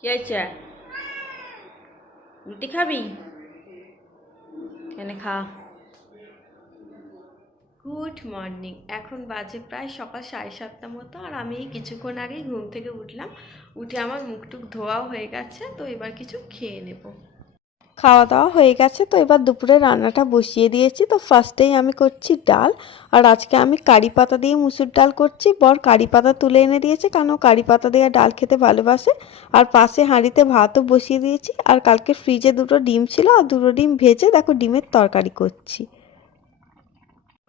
কি হয়েছে? রুটি খাবি? এনে খা। Good morning. এখন বাজে প্রায় সকাল 7:30 মতো, আর আমি কিছুক্ষণ আগেই ঘুম থেকে উঠলাম। উঠে আমার মুখ টুক ধোয়াও হয়ে গেছে, তো এবার কিছু খেয়ে নেব। খাওয়া দাওয়া হয়ে গেছে, তো এবার দুপুরে রান্নাটা বসিয়ে দিয়েছি। তো ফার্স্টেই আমি করছি ডাল, আর আজকে আমি কারি পাতা দিয়ে মুসুর ডাল করছি। বর কারি পাতা তুলে এনে দিয়েছে, কারণ কারি পাতা দিয়ে ডাল খেতে ভালোবাসে। আর পাশে হাঁড়িতে ভাতও বসিয়ে দিয়েছি, আর কালকে ফ্রিজে 2টো ডিম ছিল, আর 2টো ডিম ভেজে দেখো ডিমের তরকারি করছি।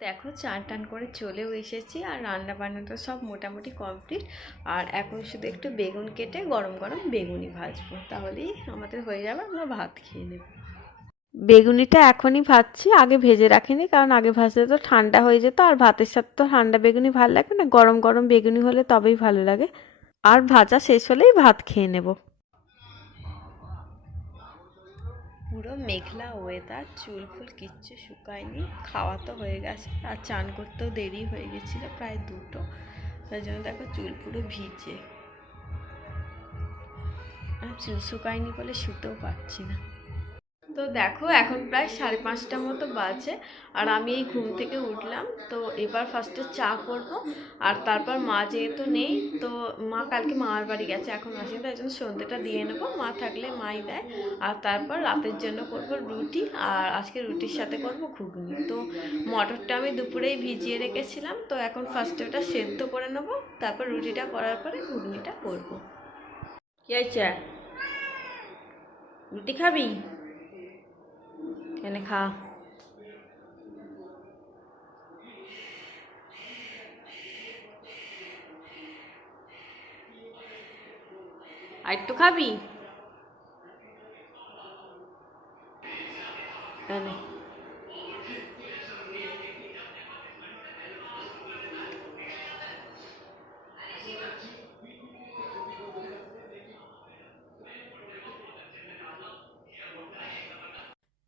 দেখো চান টান করে চলেও এসেছি, আর রান্না বান্নাটা সব মোটামুটি কমপ্লিট। আর এখন শুধু একটু বেগুন কেটে গরম গরম বেগুনি ভাজবো, তাহলেই আমাদের হয়ে যাবে, আমরা ভাত খেয়ে নেব। বেগুনিটা এখনই ভাজছি, আগে ভেজে রাখিনি, কারণ আগে ভাজলে তো ঠান্ডা হয়ে যেত, আর ভাতের সাথে তো ঠান্ডা বেগুনি ভালো লাগবে না, গরম গরম বেগুনি হলে তবেই ভালো লাগে। আর ভাজা শেষ হলেই ভাত খেয়ে নেব। পুরো মেঘলা ওয়েদার, চুল ফুল কিচ্ছু শুকায়নি, খাওয়া তো হয়ে গেছে, আর চান করতেও দেরি হয়ে গেছিলো প্রায় 2টো, তাই জন্য দেখো চুল পুরো ভিজে, আর চুল শুকায়নি বলে শুতেও পারছি না। তো দেখো এখন প্রায় 5:30 মতো বাজে, আর আমি এই ঘুম থেকে উঠলাম। তো এবার ফার্স্টে চা করবো, আর তারপর মা যেহেতু নেই, তো মা কালকে মামার বাড়ি গেছে, এখন আসে, তাই জন্য সন্ধ্যেটা দিয়ে নেবো, মা থাকলে মাই দেয়। আর তারপর রাতের জন্য করবো রুটি, আর আজকে রুটির সাথে করবো ঘুগনি। তো মটরটা আমি দুপুরেই ভিজিয়ে রেখেছিলাম, তো এখন ফার্স্টে ওটা সেদ্ধ করে নেবো, তারপর রুটিটা করার পরে ঘুগনিটা করবো। কি হয়েছে? রুটি খাবি? এনে খা। আর একটু খাবি? এনে।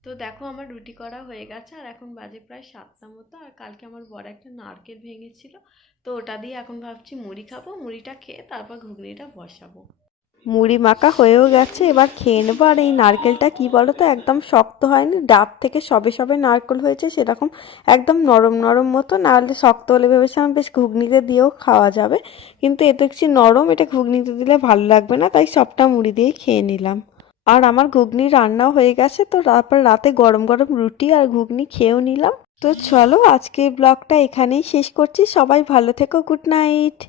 তো দেখো আমার রুটি করা হয়ে গেছে, আর এখন বাজে প্রায় 7টা মতো, আর কালকে আমার বড় একটা নারকেল ভেঙেছিল, তো ওটা দিয়ে এখন ভাবছি মুড়ি খাবো, মুড়িটা খেয়ে তারপর ঘুগনিটা বসাবো। মুড়ি মাখা হয়েও গেছে, এবার খেয়ে নেবো। আর এই নারকেলটা কি বলো তো, একদম শক্ত হয়নি, ডাব থেকে সবে সবে নারকেল হয়েছে সেরকম, একদম নরম নরম মতো, নাহলে শক্ত হলে ভেবেছিলাম বেশ ঘুগনিতে দিয়েও খাওয়া যাবে, কিন্তু এ দেখছি নরম, এটা ঘুগনিতে দিলে ভালো লাগবে না, তাই সবটা মুড়ি দিয়েই খেয়ে নিলাম। আর আমার ঘুগনি রান্নাও হয়ে গেছে, তো তারপর রাতে গরম গরম রুটি আর ঘুগনি খেয়েও নিলাম। তো চলো আজকের ব্লগটা এখানেই শেষ করছি, সবাই ভালো থেকো, গুড নাইট।